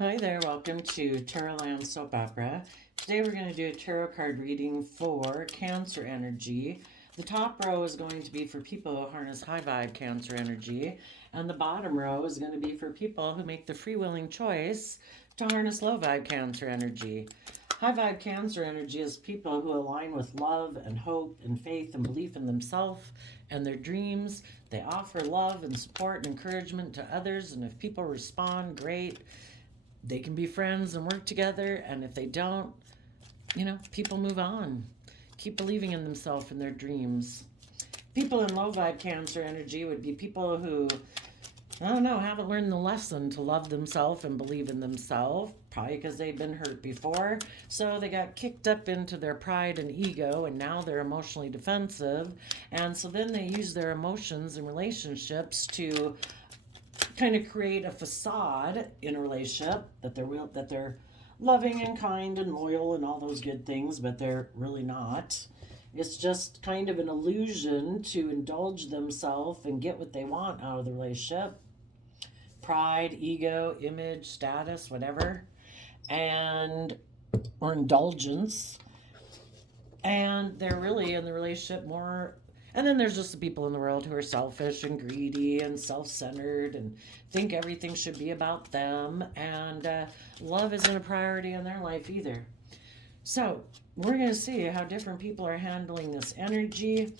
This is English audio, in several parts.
Hi there, welcome to Tarotland Soap Opera. Today we're going to do a tarot card reading for Cancer energy. The top row is going to be for people who harness high vibe Cancer energy, and the bottom row is going to be for people who make the free willing choice to harness low vibe Cancer energy. High vibe Cancer energy is people who align with love and hope and faith and belief in themselves and their dreams. They offer love and support and encouragement to others, and if people respond, great. They can be friends and work together, and if they don't, people move on. Keep believing in themselves and their dreams. People in low vibe Cancer energy would be people who, I don't know, haven't learned the lesson to love themselves and believe in themselves, probably because they've been hurt before. So they got kicked up into their pride and ego, and now they're emotionally defensive. And so then they use their emotions and relationships to kind of create a facade in a relationship that they're loving and kind and loyal and all those good things, but they're really not. It's just kind of an illusion to indulge themselves and get what they want out of the relationship. Pride, ego, image, status, whatever, and or indulgence. And they're really in the relationship more. And then there's just the people in the world who are selfish and greedy and self-centered and think everything should be about them, and love isn't a priority in their life either. So we're going to see how different people are handling this energy.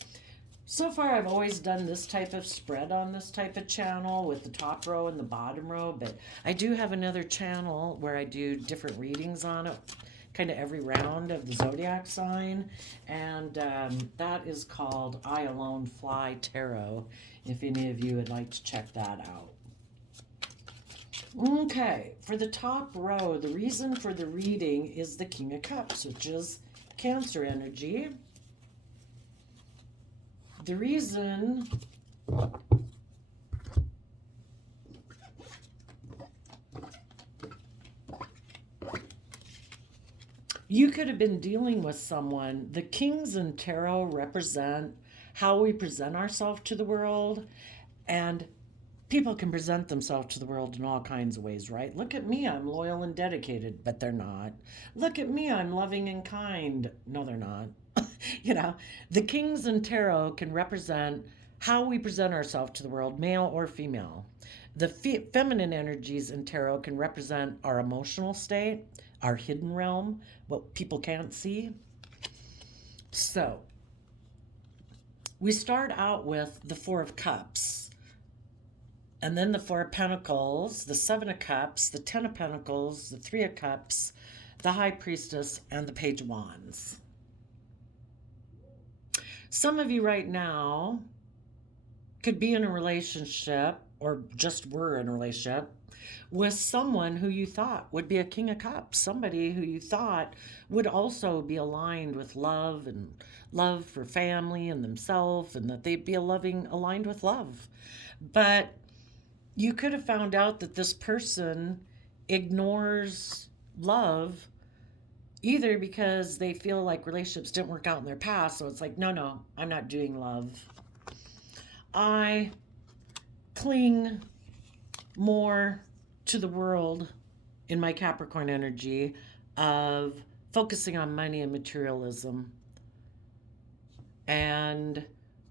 So far, I've always done this type of spread on this type of channel with the top row and the bottom row, but I do have another channel where I do different readings on it, kind of every round of the zodiac sign, and that is called I Alone Fly Tarot, if any of you would like to check that out. Okay, for the top row, the reason for the reading is the King of Cups, which is Cancer energy. The reason you could have been dealing with someone, the kings in tarot represent how we present ourselves to the world, and people can present themselves to the world in all kinds of ways, right? Look at me, I'm loyal and dedicated, but they're not. Look at me, I'm loving and kind. No, they're not. you know, the kings in tarot can represent how we present ourselves to the world, male or female. The feminine energies in tarot can represent our emotional state, our hidden realm, what people can't see. So, we start out with the Four of Cups, and then the Four of Pentacles, the Seven of Cups, the Ten of Pentacles, the Three of Cups, the High Priestess, and the Page of Wands. Some of you right now could be in a relationship or just were in a relationship with someone who you thought would be a King of Cups, somebody who you thought would also be aligned with love and love for family and themselves, and that they'd be aligned with love. But you could have found out that this person ignores love, either because they feel like relationships didn't work out in their past. So it's like, no, I'm not doing love. I cling more to the world in my Capricorn energy of focusing on money and materialism. And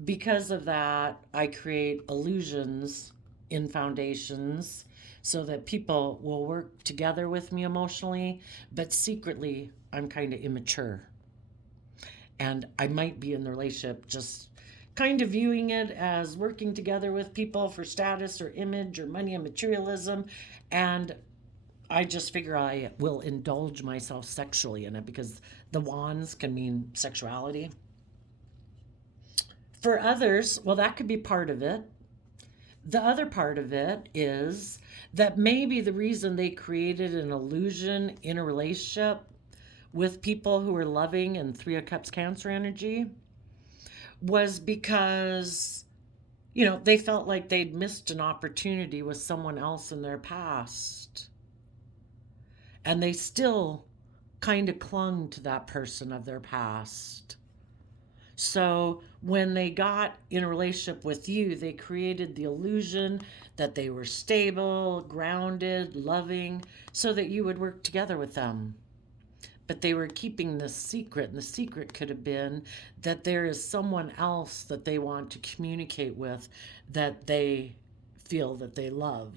because of that, I create illusions in foundations so that people will work together with me emotionally, but secretly, I'm kind of immature. And I might be in the relationship just kind of viewing it as working together with people for status or image or money and materialism. And I just figure I will indulge myself sexually in it because the wands can mean sexuality. For others, well, that could be part of it. The other part of it is that maybe the reason they created an illusion in a relationship with people who are loving and Three of Cups Cancer energy was because, they felt like they'd missed an opportunity with someone else in their past. And they still kind of clung to that person of their past. So when they got in a relationship with you, they created the illusion that they were stable, grounded, loving, so that you would work together with them. But they were keeping this secret, and the secret could have been that there is someone else that they want to communicate with, that they feel that they love.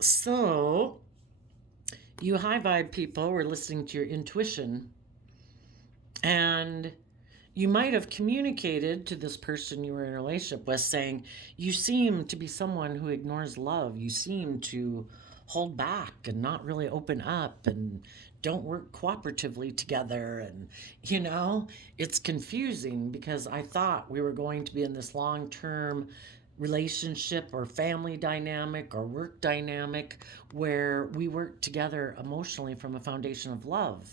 So, you high vibe people were listening to your intuition, and you might have communicated to this person you were in a relationship with saying, you seem to be someone who ignores love. You seem to hold back and not really open up and don't work cooperatively together. And, it's confusing because I thought we were going to be in this long term relationship or family dynamic or work dynamic where we work together emotionally from a foundation of love.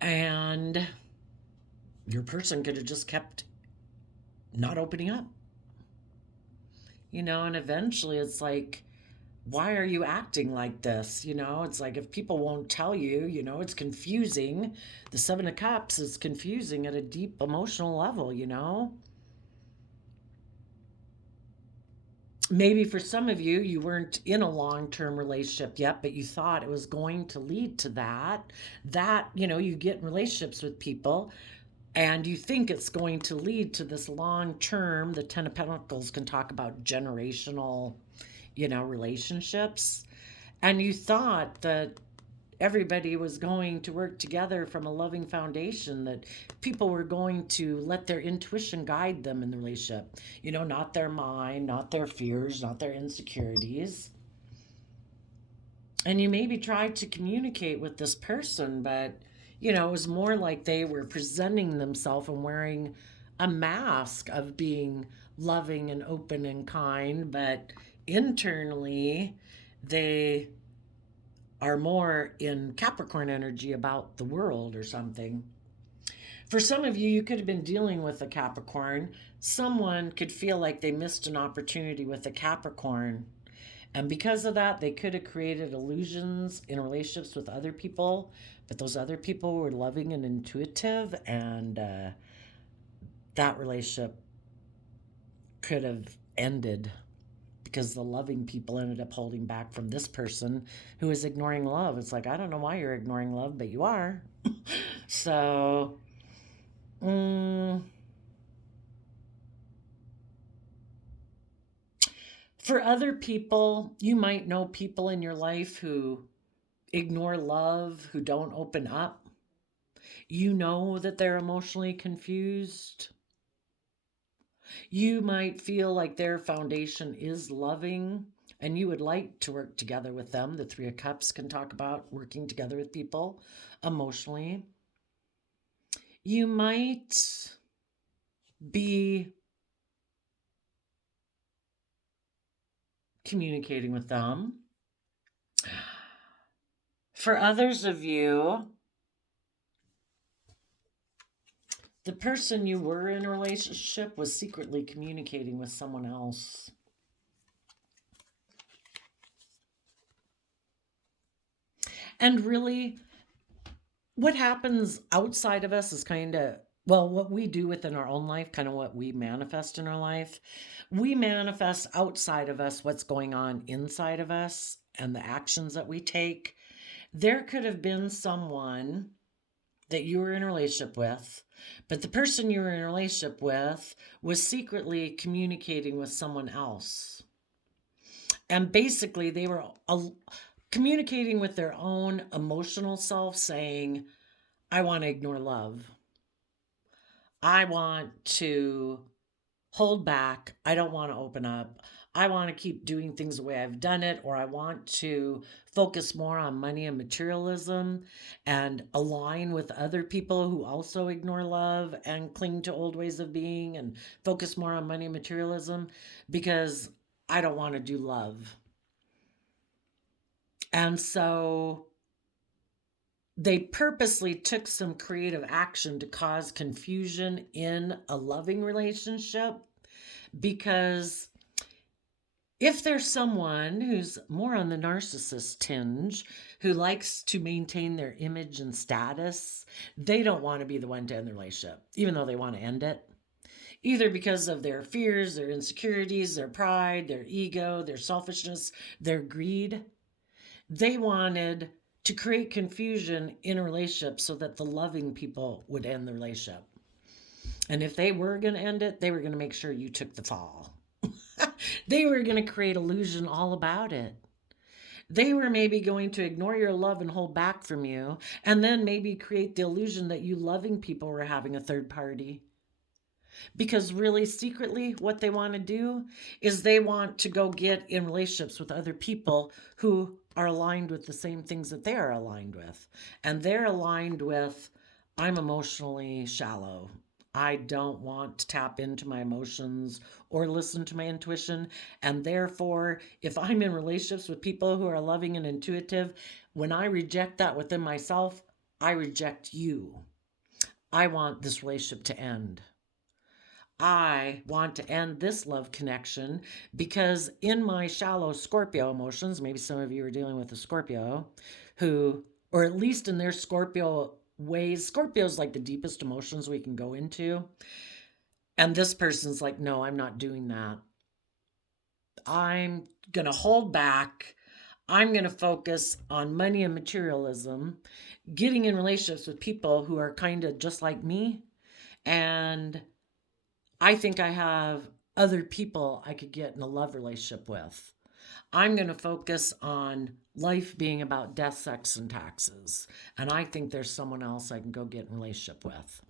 And your person could have just kept not opening up, and eventually it's like, why are you acting like this? It's like if people won't tell you, it's confusing. The Seven of Cups is confusing at a deep emotional level. Maybe for some of you, you weren't in a long term relationship yet, but you thought it was going to lead to that. You get in relationships with people and you think it's going to lead to this long term. The Ten of Pentacles can talk about generational, relationships. And you thought that everybody was going to work together from a loving foundation, that people were going to let their intuition guide them in the relationship, not their mind, not their fears, not their insecurities. And you maybe tried to communicate with this person, but it was more like they were presenting themselves and wearing a mask of being loving and open and kind, but internally they are more in Capricorn energy about the world or something. For some of you, you could have been dealing with a Capricorn. Someone could feel like they missed an opportunity with a Capricorn. And because of that, they could have created illusions in relationships with other people, but those other people were loving and intuitive, and that relationship could have ended because the loving people ended up holding back from this person who is ignoring love. It's like, I don't know why you're ignoring love, but you are. So, for other people, you might know people in your life who ignore love, who don't open up. You know that they're emotionally confused. You might feel like their foundation is loving and you would like to work together with them. The Three of Cups can talk about working together with people emotionally. You might be communicating with them. For others of you, the person you were in a relationship was secretly communicating with someone else. And really, what happens outside of us is kind of, well, what we do within our own life, kind of what we manifest in our life. We manifest outside of us what's going on inside of us and the actions that we take. There could have been someone that you were in a relationship with, but the person you were in a relationship with was secretly communicating with someone else. And basically, they were communicating with their own emotional self, saying, I want to ignore love. I want to hold back. I don't want to open up. I want to keep doing things the way I've done it, or I want to focus more on money and materialism and align with other people who also ignore love and cling to old ways of being and focus more on money and materialism because I don't want to do love. And so they purposely took some creative action to cause confusion in a loving relationship because If there's someone who's more on the narcissist tinge, who likes to maintain their image and status, they don't want to be the one to end the relationship, even though they want to end it. Either because of their fears, their insecurities, their pride, their ego, their selfishness, their greed. They wanted to create confusion in a relationship so that the loving people would end the relationship. And if they were going to end it, they were going to make sure you took the fall. They were going to create illusion all about it. They were maybe going to ignore your love and hold back from you, and then maybe create the illusion that you loving people were having a third party. Because really, secretly, what they want to do is they want to go get in relationships with other people who are aligned with the same things that they are aligned with. And they're aligned with, I'm emotionally shallow. I don't want to tap into my emotions or listen to my intuition. And therefore, if I'm in relationships with people who are loving and intuitive, when I reject that within myself, I reject you. I want this relationship to end. I want to end this love connection because in my shallow Scorpio emotions, maybe some of you are dealing with a Scorpio who, or at least in their Scorpio ways, Scorpio's like the deepest emotions we can go into. And this person's like, no, I'm not doing that. I'm going to hold back. I'm going to focus on money and materialism, getting in relationships with people who are kind of just like me. And I think I have other people I could get in a love relationship with. I'm going to focus on life being about death, sex, and taxes. And I think there's someone else I can go get in a relationship with.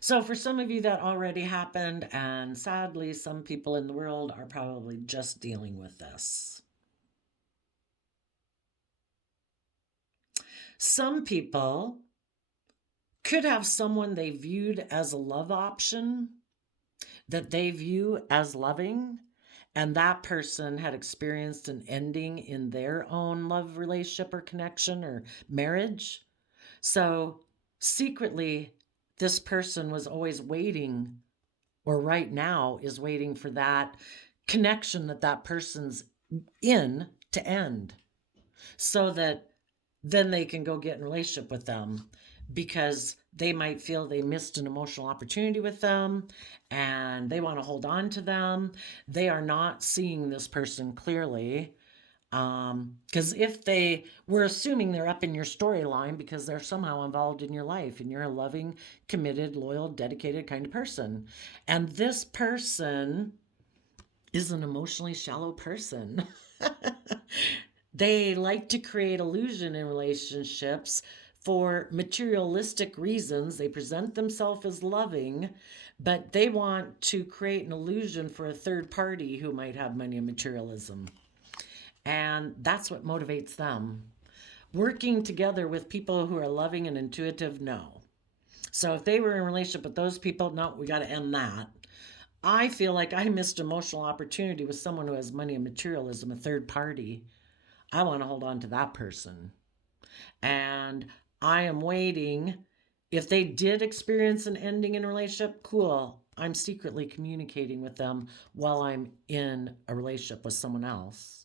So, for some of you, that already happened. And sadly, some people in the world are probably just dealing with this. Some people could have someone they viewed as a love option that they view as loving, and that person had experienced an ending in their own love relationship or connection or marriage. So secretly, this person was always waiting, or right now is waiting for that connection that that person's in to end so that then they can go get in a relationship with them because they might feel they missed an emotional opportunity with them and they want to hold on to them. They are not seeing this person clearly. Because if they were assuming they're up in your storyline because they're somehow involved in your life and you're a loving, committed, loyal, dedicated kind of person. And this person is an emotionally shallow person. They like to create illusion in relationships for materialistic reasons. They present themselves as loving, but they want to create an illusion for a third party who might have money and materialism. And that's what motivates them. Working together with people who are loving and intuitive, no. So if they were in a relationship with those people, no, we got to end that. I feel like I missed emotional opportunity with someone who has money and materialism, a third party. I want to hold on to that person. And I am waiting. If they did experience an ending in a relationship, cool. I'm secretly communicating with them while I'm in a relationship with someone else,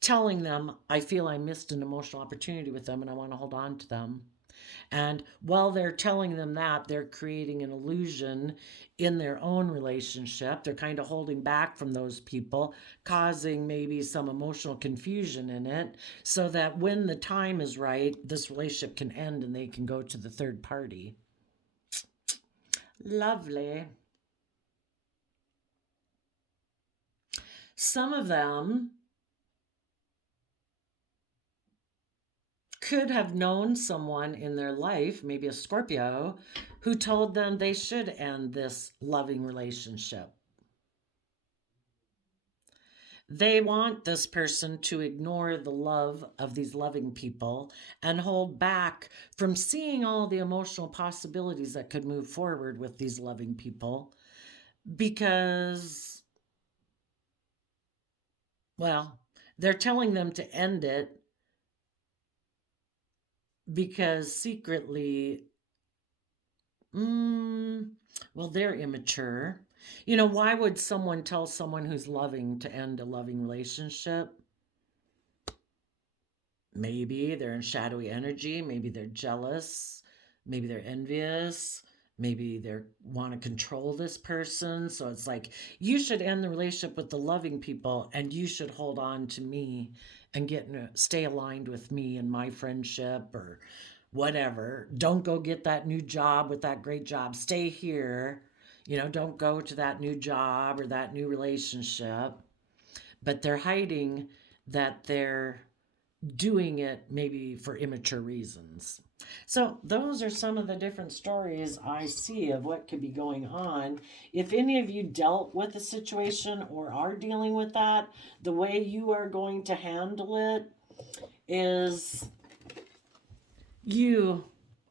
telling them I feel I missed an emotional opportunity with them and I want to hold on to them. And while they're telling them that, they're creating an illusion in their own relationship. They're kind of holding back from those people, causing maybe some emotional confusion in it, so that when the time is right, this relationship can end and they can go to the third party. Lovely. Some of them could have known someone in their life, maybe a Scorpio, who told them they should end this loving relationship. They want this person to ignore the love of these loving people and hold back from seeing all the emotional possibilities that could move forward with these loving people because, well, they're telling them to end it because secretly, Well, they're immature. Why would someone tell someone who's loving to end a loving relationship? Maybe they're in shadowy energy, maybe they're jealous, maybe they're envious, maybe they want to control this person. So it's like, you should end the relationship with the loving people and you should hold on to me and stay aligned with me and my friendship or whatever. Don't go get that new job with that great job. Stay here. Don't go to that new job or that new relationship. But they're hiding that they're doing it maybe for immature reasons. So, those are some of the different stories I see of what could be going on. If any of you dealt with a situation or are dealing with that, the way you are going to handle it is you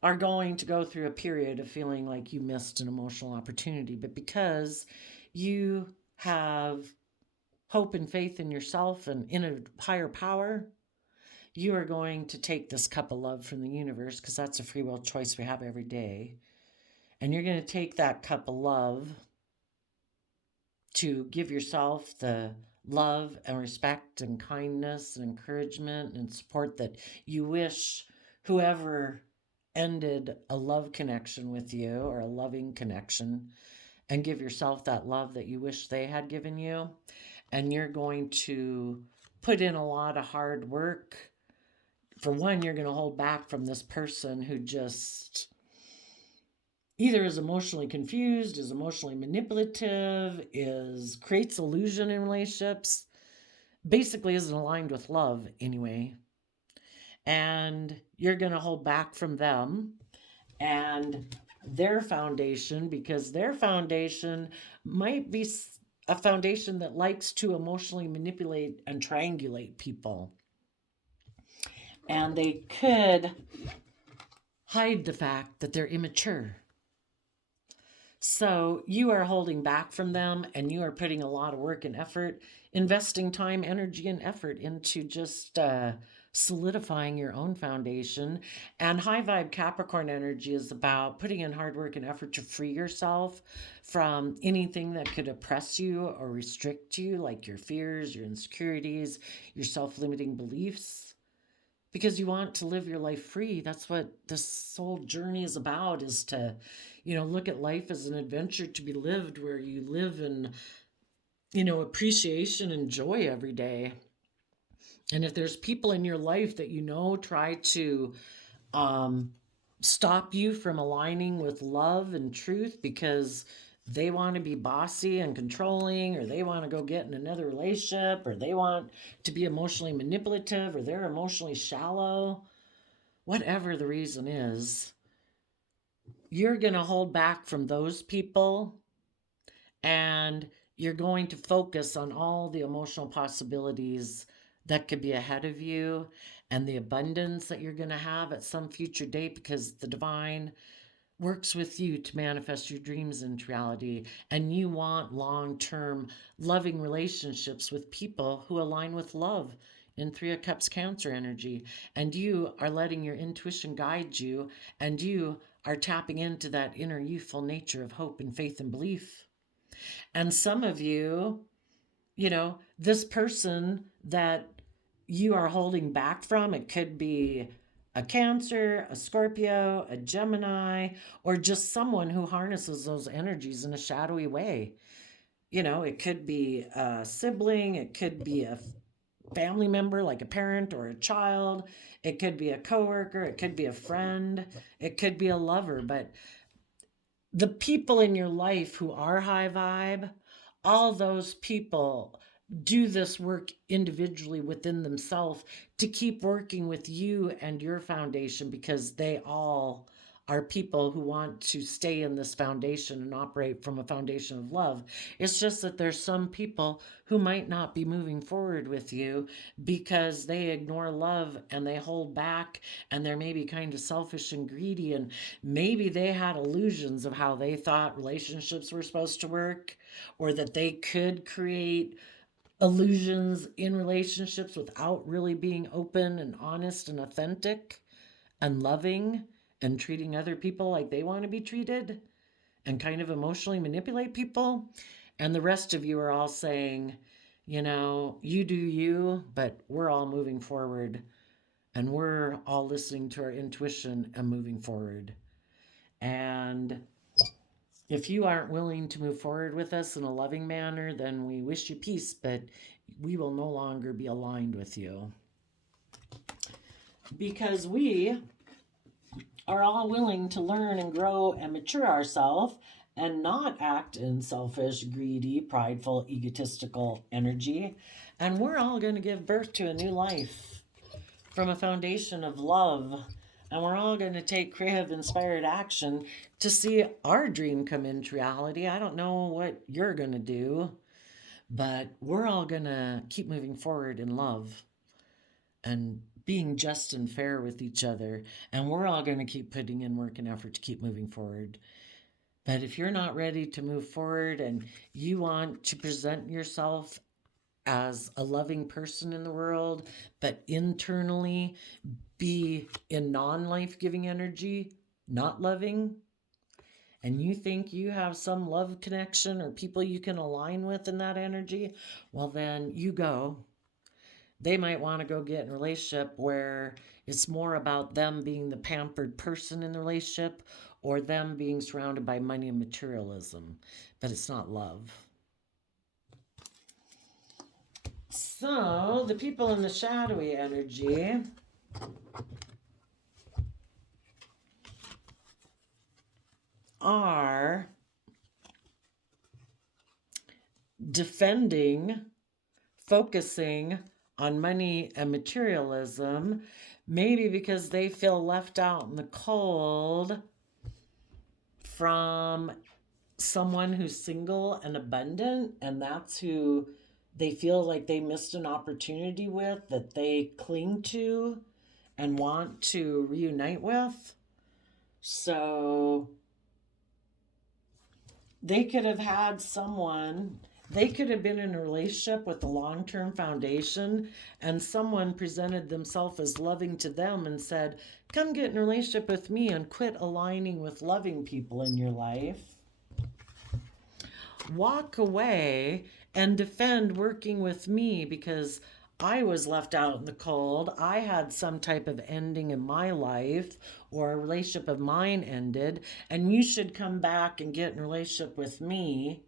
are going to go through a period of feeling like you missed an emotional opportunity, but because you have hope and faith in yourself and in a higher power, you are going to take this cup of love from the universe, because that's a free will choice we have every day. And you're going to take that cup of love to give yourself the love and respect and kindness and encouragement and support that you wish whoever ended a love connection with you, or a loving connection, and give yourself that love that you wish they had given you. And you're going to put in a lot of hard work. For one, you're going to hold back from this person who just either is emotionally confused, is emotionally manipulative, is creates illusion in relationships, basically isn't aligned with love anyway. And you're going to hold back from them and their foundation, because their foundation might be a foundation that likes to emotionally manipulate and triangulate people. And they could hide the fact that they're immature. So you are holding back from them, and you are putting a lot of work and effort, investing time, energy, and effort into just solidifying your own foundation. And high vibe Capricorn energy is about putting in hard work and effort to free yourself from anything that could oppress you or restrict you, like your fears, your insecurities, your self limiting beliefs, because you want to live your life free. That's what this whole journey is about, is to, look at life as an adventure to be lived, where you live in, appreciation and joy every day. And if there's people in your life that try to um, stop you from aligning with love and truth because they want to be bossy and controlling, or they want to go get in another relationship, or they want to be emotionally manipulative, or they're emotionally shallow, whatever the reason is, you're going to hold back from those people, and you're going to focus on all the emotional possibilities that could be ahead of you, and the abundance that you're going to have at some future date, because the divine works with you to manifest your dreams into reality. And you want long-term loving relationships with people who align with love in Three of Cups Cancer energy. And you are letting your intuition guide you, and you are tapping into that inner youthful nature of hope and faith and belief. And some of you, this person that you are holding back from, it could be a Cancer, a Scorpio, a Gemini, or just someone who harnesses those energies in a shadowy way. It could be a sibling, it could be a family member, like a parent or a child, it could be a coworker, it could be a friend, it could be a lover. But the people in your life who are high vibe, all those people do this work individually within themselves to keep working with you and your foundation, because they all are people who want to stay in this foundation and operate from a foundation of love. It's just that there's some people who might not be moving forward with you because they ignore love and they hold back, and they're maybe kind of selfish and greedy, and maybe they had illusions of how they thought relationships were supposed to work, or that they could create illusions in relationships without really being open and honest and authentic and loving and treating other people like they want to be treated. and kind of emotionally manipulate people. And the rest of you are all saying, you do you, but we're all moving forward and we're all listening to our intuition and moving forward. And if you aren't willing to move forward with us in a loving manner, then we wish you peace, but we will no longer be aligned with you. Because we are all willing to learn and grow and mature ourselves and not act in selfish, greedy, prideful, egotistical energy. And we're all going to give birth to a new life from a foundation of love. And we're all going to take creative, inspired action to see our dream come into reality. I don't know what you're going to do, but we're all going to keep moving forward in love and being just and fair with each other. And we're all going to keep putting in work and effort to keep moving forward. But if you're not ready to move forward and you want to present yourself as a loving person in the world, but internally be in non-life giving energy, not loving, and you think you have some love connection or people you can align with in that energy, well, then you go. They might want to go get in a relationship where it's more about them being the pampered person in the relationship or them being surrounded by money and materialism, but it's not love. So the people in the shadowy energy are defending, focusing on money and materialism, maybe because they feel left out in the cold from someone who's single and abundant, and that's who they feel like they missed an opportunity with, that they cling to and want to reunite with. So they could have had someone, they could have been in a relationship with a long-term foundation, and someone presented themselves as loving to them and said, come get in a relationship with me and quit aligning with loving people in your life. Walk away and defend working with me because I was left out in the cold. I had some type of ending in my life or a relationship of mine ended, and you should come back and get in a relationship with me.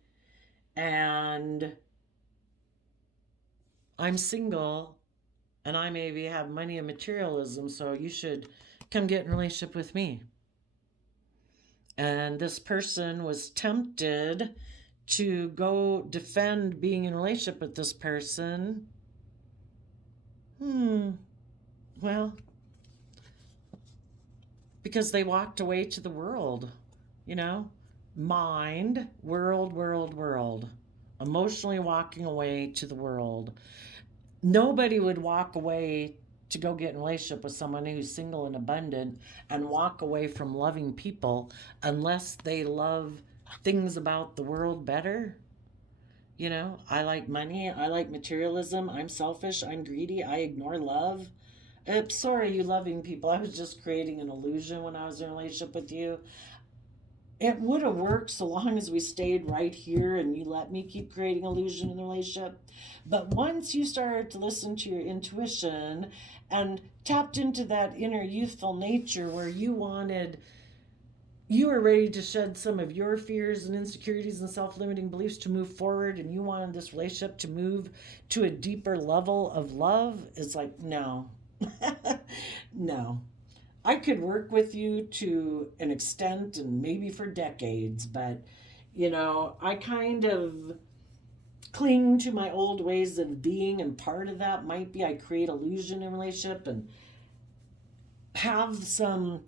And I'm single and I maybe have money and materialism, so you should come get in a relationship with me. And this person was tempted to go defend being in a relationship with this person. Well, because they walked away to the world, mind, world, emotionally walking away to the world. Nobody would walk away to go get in a relationship with someone who's single and abundant and walk away from loving people unless they love things about the world better. I like money, I like materialism, I'm selfish, I'm greedy, I ignore love. Sorry, you loving people, I was just creating an illusion when I was in a relationship with you. It would have worked so long as we stayed right here and you let me keep creating illusion in the relationship. But once you started to listen to your intuition and tapped into that inner youthful nature where you were ready to shed some of your fears and insecurities and self-limiting beliefs to move forward, and you wanted this relationship to move to a deeper level of love, it's like, no. No. I could work with you to an extent and maybe for decades, but, I kind of cling to my old ways of being, and part of that might be I create illusion in a relationship and have some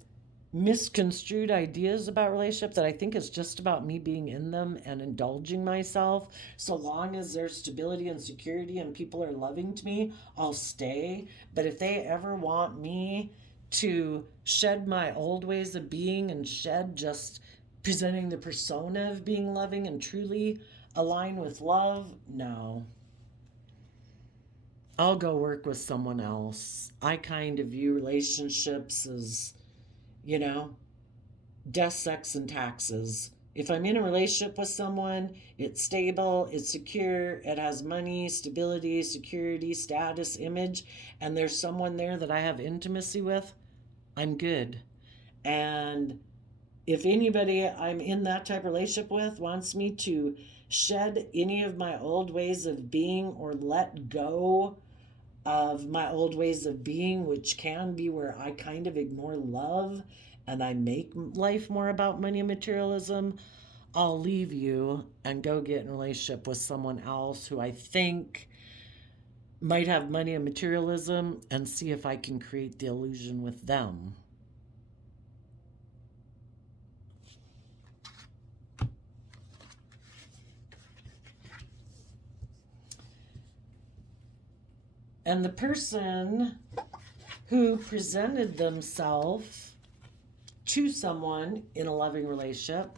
misconstrued ideas about relationship that I think is just about me being in them and indulging myself. So long as there's stability and security and people are loving to me, I'll stay. But if they ever want me to shed my old ways of being and shed just presenting the persona of being loving and truly align with love, no. I'll go work with someone else. I kind of view relationships as, death, sex, and taxes. If I'm in a relationship with someone, it's stable, it's secure, it has money, stability, security, status, image, and there's someone there that I have intimacy with, I'm good. And if anybody I'm in that type of relationship with wants me to shed any of my old ways of being or let go of my old ways of being, which can be where I kind of ignore love and I make life more about money and materialism, I'll leave you and go get in a relationship with someone else who I think might have money and materialism and see if I can create the illusion with them. And the person who presented themselves to someone in a loving relationship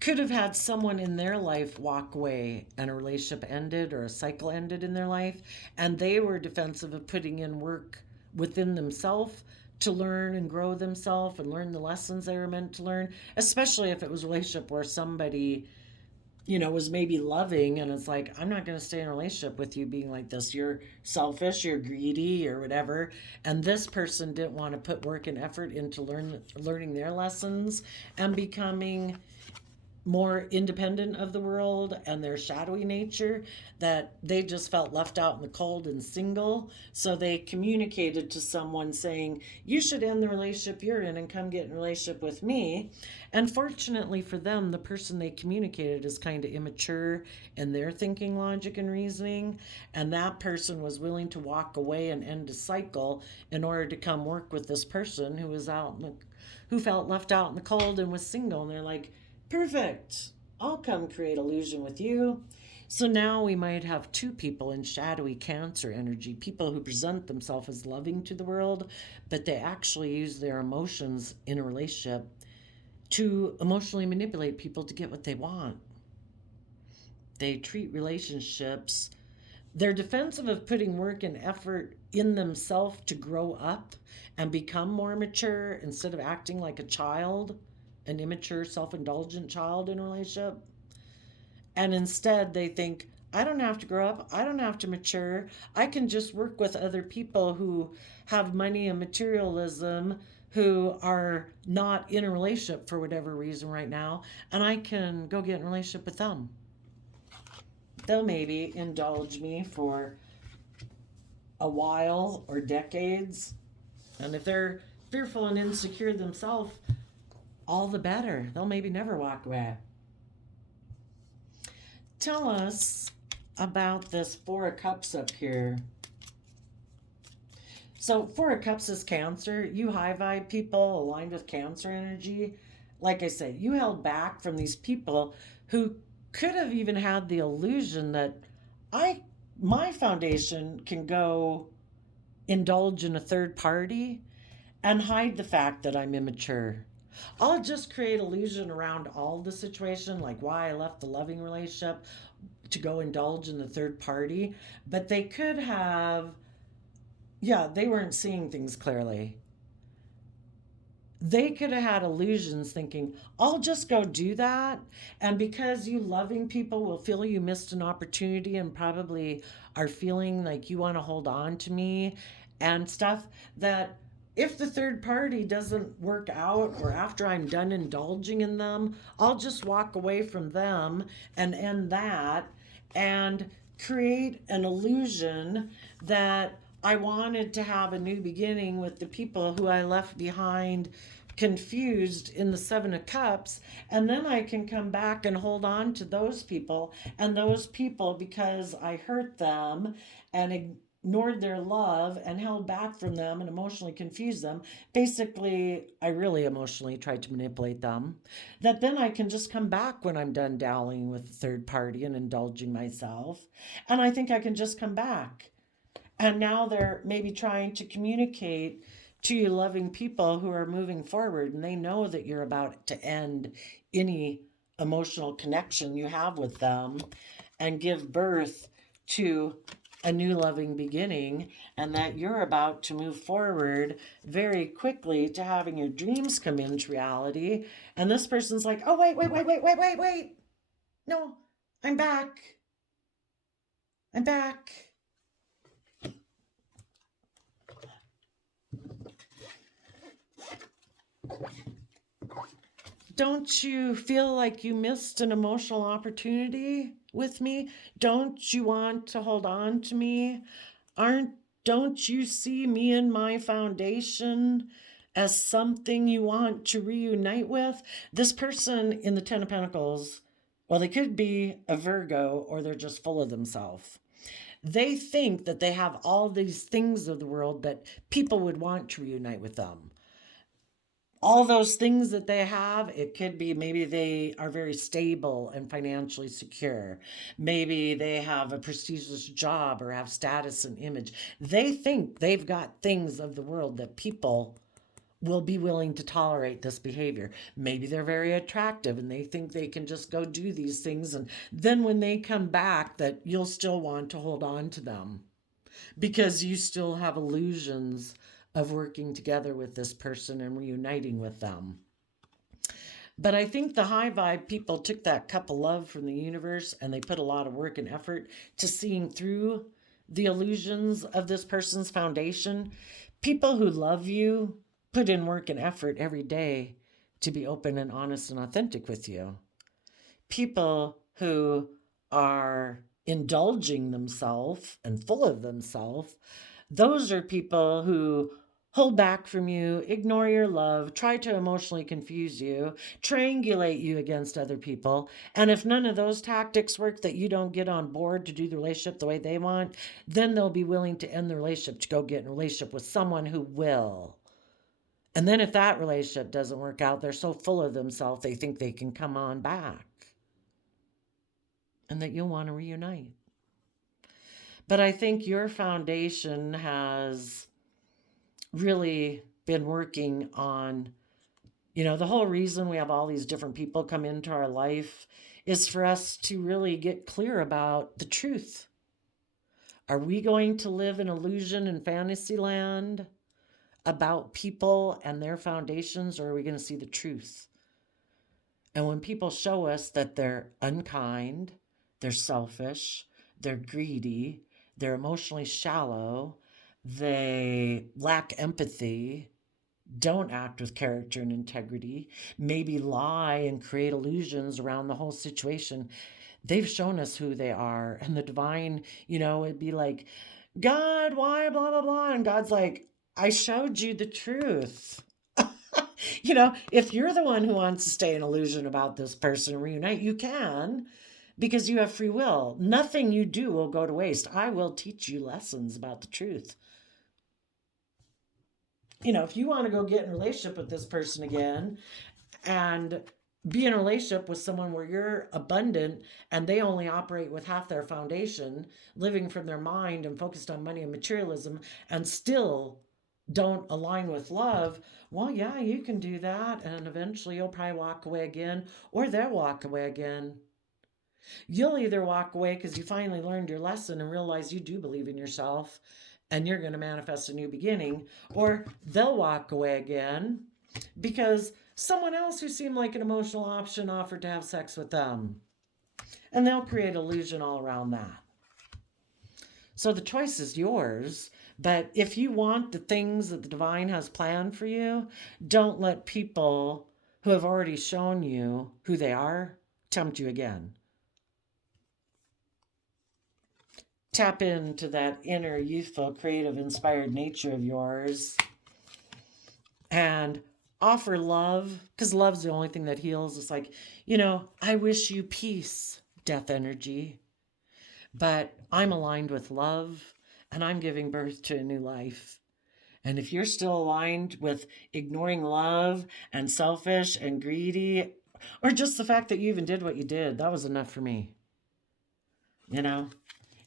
could have had someone in their life walk away and a relationship ended or a cycle ended in their life, and they were defensive of putting in work within themselves to learn and grow themselves and learn the lessons they were meant to learn, especially if it was a relationship where somebody was maybe loving, and it's like, I'm not going to stay in a relationship with you being like this. You're selfish, you're greedy, or whatever. And this person didn't want to put work and effort into learning their lessons and becoming more independent of the world and their shadowy nature, that they just felt left out in the cold and single. So they communicated to someone saying, you should end the relationship you're in and come get in a relationship with me. And fortunately for them, the person they communicated is kind of immature in their thinking, logic, and reasoning. And that person was willing to walk away and end a cycle in order to come work with this person who was who felt left out in the cold and was single. And they're like, perfect, I'll come create illusion with you. So now we might have two people in shadowy Cancer energy, people who present themselves as loving to the world, but they actually use their emotions in a relationship to emotionally manipulate people to get what they want. They treat relationships, they're defensive of putting work and effort in themselves to grow up and become more mature instead of acting like a child, an immature, self-indulgent child in a relationship. And instead they think, I don't have to grow up, I don't have to mature, I can just work with other people who have money and materialism, who are not in a relationship for whatever reason right now, and I can go get in a relationship with them. They'll maybe indulge me for a while or decades, and if they're fearful and insecure themselves, all the better. They'll maybe never walk away. Tell us about this Four of Cups up here. So Four of Cups is Cancer. You high vibe people aligned with Cancer energy. Like I said, you held back from these people who could have even had the illusion that my foundation can go indulge in a third party and hide the fact that I'm immature. I'll just create illusion around all the situation, like why I left the loving relationship to go indulge in the third party. But they could have, they weren't seeing things clearly. They could have had illusions thinking, I'll just go do that. And because you loving people will feel you missed an opportunity and probably are feeling like you want to hold on to me and stuff, that if the third party doesn't work out or after I'm done indulging in them, I'll just walk away from them and end that and create an illusion that I wanted to have a new beginning with the people who I left behind confused in the Seven of Cups, and then I can come back and hold on to those people, and those people, because I hurt them and ignored their love and held back from them and emotionally confused them, basically I really emotionally tried to manipulate them, that then I can just come back when I'm done dallying with the third party and indulging myself, and I think I can just come back. And now they're maybe trying to communicate to you loving people who are moving forward, and they know that you're about to end any emotional connection you have with them and give birth to a new loving beginning, and that you're about to move forward very quickly to having your dreams come into reality. And this person's like, oh, wait. No, I'm back. I'm back. Don't you feel like you missed an emotional opportunity with me? Don't you want to hold on to me? Aren't don't you see me and my foundation as something you want to reunite with? This person in the Ten of Pentacles, well, they could be a Virgo or they're just full of themselves. They think that they have all these things of the world that people would want to reunite with them. All those things that they have, it could be maybe they are very stable and financially secure. Maybe they have a prestigious job or have status and image. They think they've got things of the world that people will be willing to tolerate this behavior. Maybe they're very attractive and they think they can just go do these things. And then when they come back, that you'll still want to hold on to them because you still have illusions of working together with this person and reuniting with them. But I think the high vibe people took that cup of love from the universe and they put a lot of work and effort to seeing through the illusions of this person's foundation. People who love you put in work and effort every day to be open and honest and authentic with you. People who are indulging themselves and full of themselves, those are people who hold back from you, ignore your love, try to emotionally confuse you, triangulate you against other people. And if none of those tactics work, that you don't get on board to do the relationship the way they want, then they'll be willing to end the relationship to go get in a relationship with someone who will. And then if that relationship doesn't work out, they're so full of themselves, they think they can come on back and that you'll want to reunite. But I think your foundation has really been working on, the whole reason we have all these different people come into our life is for us to really get clear about the truth. Are we going to live in illusion and fantasy land about people and their foundations, or are we going to see the truth? And when people show us that they're unkind, they're selfish, they're greedy, they're emotionally shallow, they lack empathy, don't act with character and integrity, maybe lie and create illusions around the whole situation, they've shown us who they are. And the divine, it'd be like, God, why, blah, blah, blah. And God's like, I showed you the truth. If you're the one who wants to stay in illusion about this person and reunite, you can, because you have free will. Nothing you do will go to waste. I will teach you lessons about the truth. If you want to go get in a relationship with this person again and be in a relationship with someone where you're abundant and they only operate with half their foundation, living from their mind and focused on money and materialism, and still don't align with love, well, yeah, you can do that. And eventually you'll probably walk away again, or they'll walk away again. You'll either walk away because you finally learned your lesson and realize you do believe in yourself and you're going to manifest a new beginning, or they'll walk away again because someone else who seemed like an emotional option offered to have sex with them. And they'll create illusion all around that. So the choice is yours. But if you want the things that the divine has planned for you, don't let people who have already shown you who they are tempt you again. Tap into that inner, youthful, creative, inspired nature of yours and offer love, because love's the only thing that heals. It's like, I wish you peace, death energy, but I'm aligned with love and I'm giving birth to a new life. And if you're still aligned with ignoring love and selfish and greedy, or just the fact that you even did what you did, that was enough for me.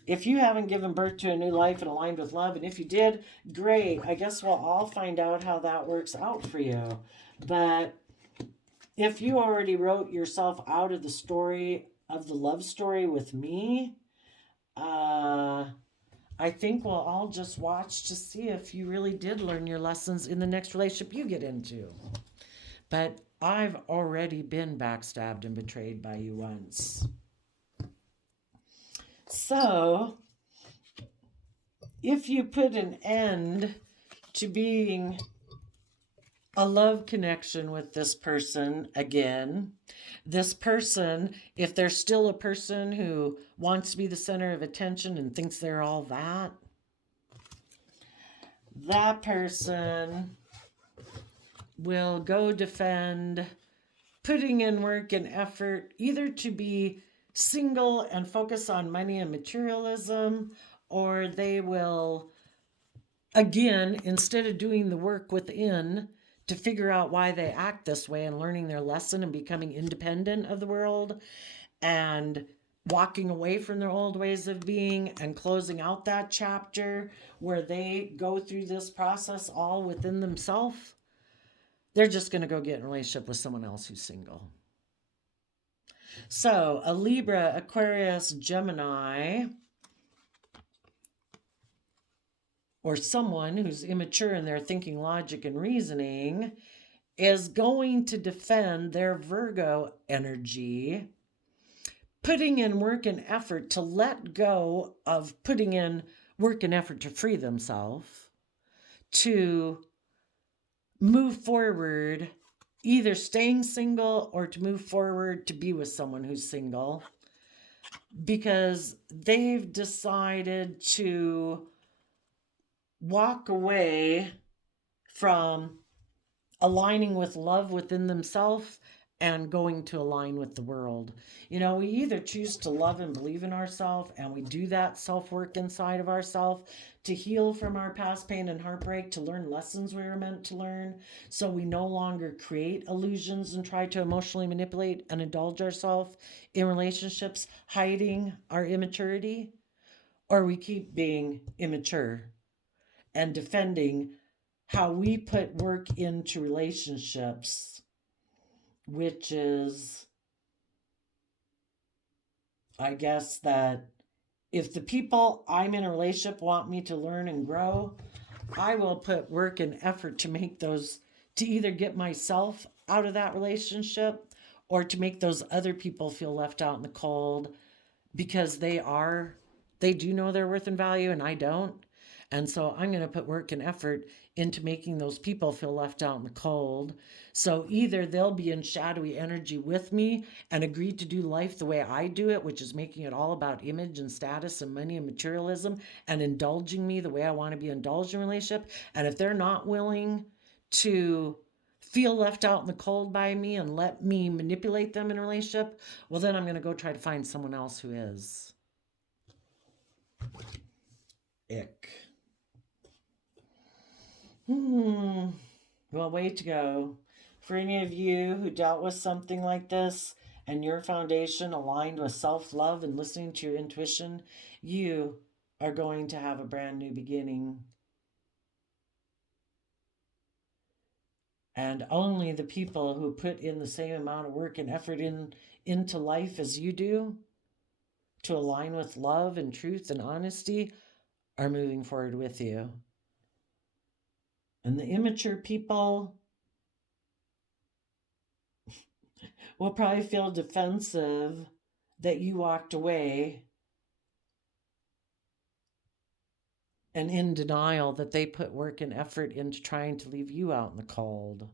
If you haven't given birth to a new life and aligned with love, and if you did, great. I guess we'll all find out how that works out for you. But if you already wrote yourself out of the story, of the love story with me, I think we'll all just watch to see if you really did learn your lessons in the next relationship you get into. But I've already been backstabbed and betrayed by you once. So, if you put an end to being a love connection with this person again, this person, if they're still a person who wants to be the center of attention and thinks they're all that, that person will go defend putting in work and effort either to be single and focus on money and materialism, or they will, again, instead of doing the work within to figure out why they act this way and learning their lesson and becoming independent of the world and walking away from their old ways of being and closing out that chapter where they go through this process all within themselves, they're just going to go get in a relationship with someone else who's single. So, a Libra, Aquarius, Gemini, or someone who's immature in their thinking, logic, and reasoning is going to defend their Virgo energy, putting in work and effort to let go of putting in work and effort to free themselves, to move forward, either staying single or to move forward to be with someone who's single, because they've decided to walk away from aligning with love within themselves and going to align with the world. You know, we either choose to love and believe in ourselves, and we do that self-work inside of ourselves to heal from our past pain and heartbreak, to learn lessons we were meant to learn, so we no longer create illusions and try to emotionally manipulate and indulge ourselves in relationships, hiding our immaturity, or we keep being immature and defending how we put work into relationships, which is, I guess, that if the people I'm in a relationship want me to learn and grow, I will put work and effort to make those, to either get myself out of that relationship or to make those other people feel left out in the cold, because they do know their worth and value and I don't. And so I'm going to put work and effort into making those people feel left out in the cold. So either they'll be in shadowy energy with me and agree to do life the way I do it, which is making it all about image and status and money and materialism, and indulging me the way I want to be indulged in a relationship. And if they're not willing to feel left out in the cold by me and let me manipulate them in a relationship, well, then I'm going to go try to find someone else who is. Ick. Well, way to go. For any of you who dealt with something like this and your foundation aligned with self-love and listening to your intuition, you are going to have a brand new beginning. And only the people who put in the same amount of work and effort into life as you do, to align with love and truth and honesty, are moving forward with you. And the immature people will probably feel defensive that you walked away and in denial that they put work and effort into trying to leave you out in the cold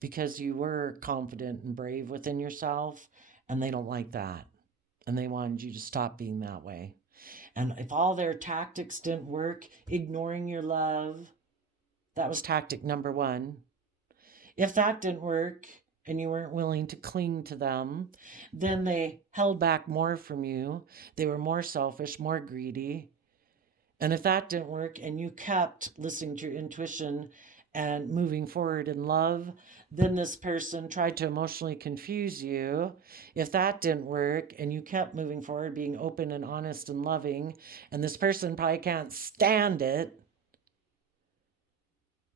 because you were confident and brave within yourself, and they don't like that. And they wanted you to stop being that way. And if all their tactics didn't work, ignoring your love, that was tactic number one. If that didn't work and you weren't willing to cling to them, then they held back more from you. They were more selfish, more greedy. And if that didn't work and you kept listening to your intuition and moving forward in love, then this person tried to emotionally confuse you. If that didn't work and you kept moving forward, being open and honest and loving, and this person probably can't stand it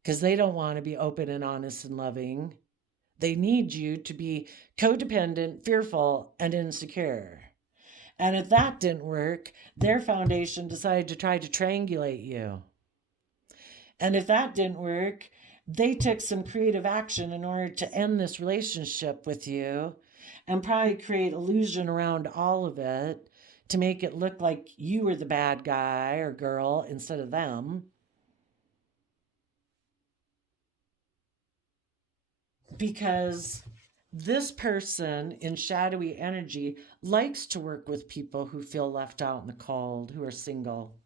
because they don't want to be open and honest and loving. They need you to be codependent, fearful, and insecure. And if that didn't work, their foundation decided to try to triangulate you. And if that didn't work, they took some creative action in order to end this relationship with you and probably create illusion around all of it to make it look like you were the bad guy or girl instead of them. Because this person in shadowy energy likes to work with people who feel left out in the cold, who are single.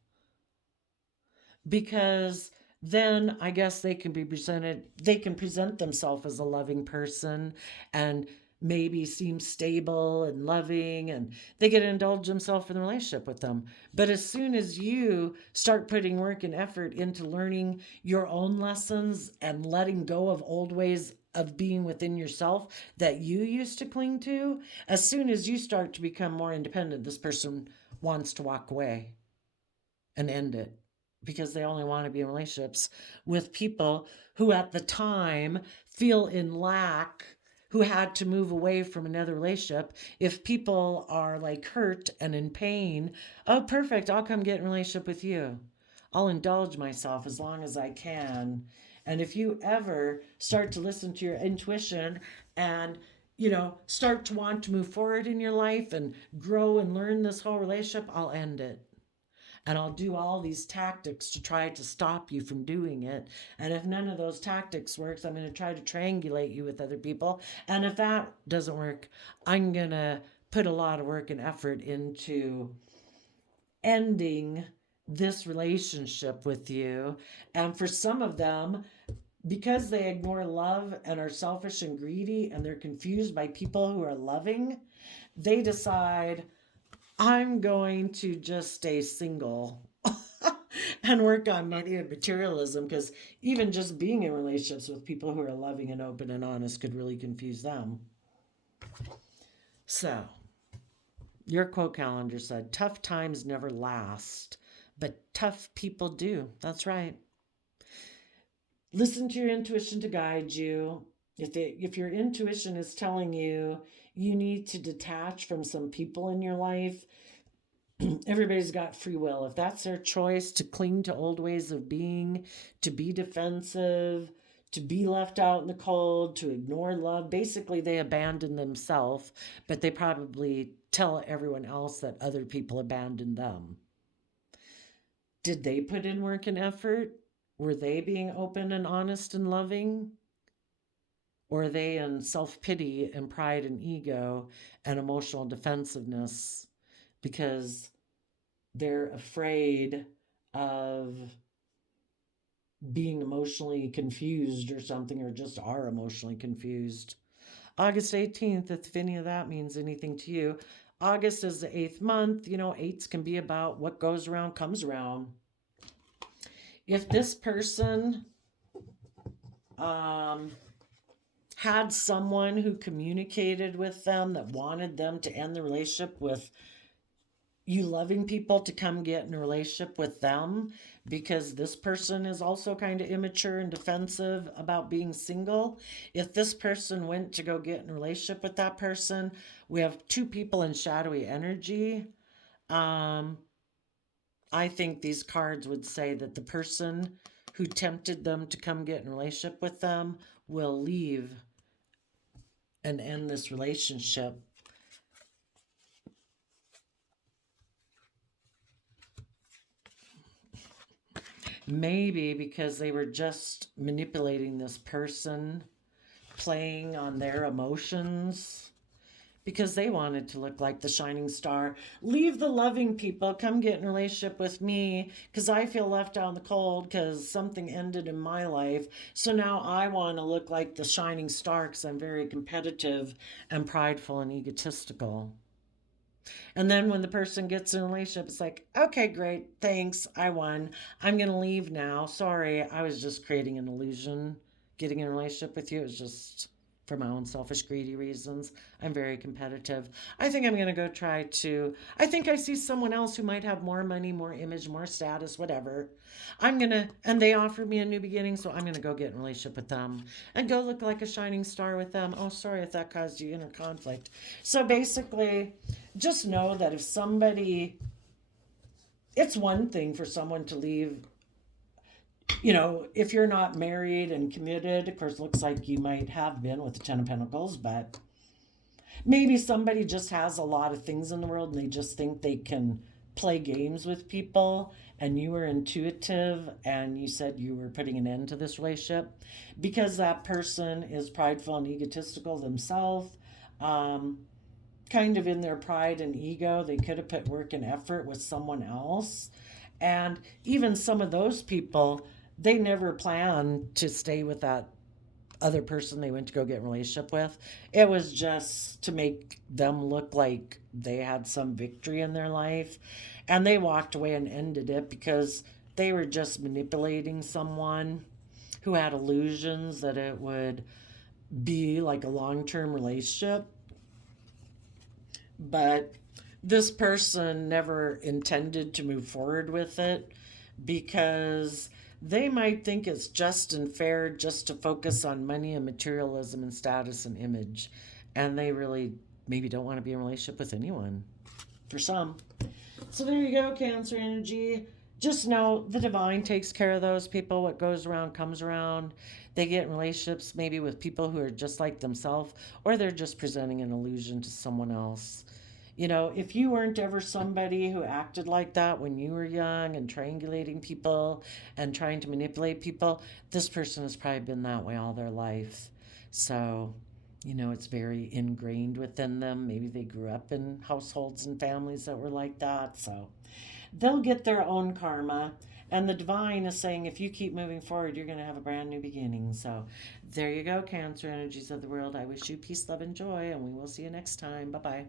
Because then I guess they can present themselves as a loving person and maybe seem stable and loving, and they get to indulge themselves in the relationship with them. But as soon as you start putting work and effort into learning your own lessons and letting go of old ways of being within yourself that you used to cling to, as soon as you start to become more independent, this person wants to walk away and end it because they only want to be in relationships with people who at the time feel in lack, who had to move away from another relationship. If people are like hurt and in pain, oh, perfect, I'll come get in a relationship with you. I'll indulge myself as long as I can. And if you ever start to listen to your intuition and start to want to move forward in your life and grow and learn this whole relationship, I'll end it. And I'll do all these tactics to try to stop you from doing it. And if none of those tactics works, I'm going to try to triangulate you with other people. And if that doesn't work, I'm going to put a lot of work and effort into ending this relationship with you. And for some of them, because they ignore love and are selfish and greedy and they're confused by people who are loving, they decide, I'm going to just stay single and work on money and materialism, because even just being in relationships with people who are loving and open and honest could really confuse them. So, your quote calendar said, tough times never last, but tough people do. That's right. Listen to your intuition to guide you. If your intuition is telling you you need to detach from some people in your life, everybody's got free will. If that's their choice to cling to old ways of being, to be defensive, to be left out in the cold, to ignore love, basically they abandon themselves, but they probably tell everyone else that other people abandoned them. Did they put in work and effort? Were they being open and honest and loving? Or are they in self-pity and pride and ego and emotional defensiveness because they're afraid of being emotionally confused or something, or just are emotionally confused? August 18th, if any of that means anything to you. August is the 8th month. Eights can be about what goes around comes around. If this person had someone who communicated with them that wanted them to end the relationship with you loving people to come get in a relationship with them, because this person is also kind of immature and defensive about being single. If this person went to go get in a relationship with that person, we have two people in shadowy energy. I think these cards would say that the person who tempted them to come get in a relationship with them will leave and end this relationship. Maybe because they were just manipulating this person, playing on their emotions, because they wanted to look like the shining star. Leave the loving people, come get in a relationship with me, because I feel left out in the cold because something ended in my life. So now I want to look like the shining star because I'm very competitive and prideful and egotistical. And then when the person gets in a relationship, it's like, okay, great, thanks, I won. I'm going to leave now. Sorry, I was just creating an illusion. Getting in a relationship with you, it was just for my own selfish, greedy reasons. I'm very competitive. I think I'm going to go I think I see someone else who might have more money, more image, more status, whatever. And they offered me a new beginning, so I'm going to go get in a relationship with them and go look like a shining star with them. Oh, sorry if that caused you inner conflict. So basically, just know that if somebody, it's one thing for someone to leave, if you're not married and committed, of course, looks like you might have been with the Ten of Pentacles, but maybe somebody just has a lot of things in the world and they just think they can play games with people, and you were intuitive and you said you were putting an end to this relationship because that person is prideful and egotistical themselves. Um, Kind of in their pride and ego, they could have put work and effort with someone else. And even some of those people, they never planned to stay with that other person they went to go get in a relationship with. It was just to make them look like they had some victory in their life. And they walked away and ended it because they were just manipulating someone who had illusions that it would be like a long term relationship. But this person never intended to move forward with it because they might think it's just and fair just to focus on money and materialism and status and image. And they really maybe don't want to be in a relationship with anyone for some. So there you go, Cancer energy. Just know the divine takes care of those people. What goes around comes around. They get in relationships maybe with people who are just like themselves, or they're just presenting an illusion to someone else. If you weren't ever somebody who acted like that when you were young and triangulating people and trying to manipulate people, this person has probably been that way all their life. So, it's very ingrained within them. Maybe they grew up in households and families that were like that. So, they'll get their own karma. And the divine is saying, if you keep moving forward, you're going to have a brand new beginning. So, there you go, Cancer energies of the world. I wish you peace, love, and joy, and we will see you next time. Bye bye.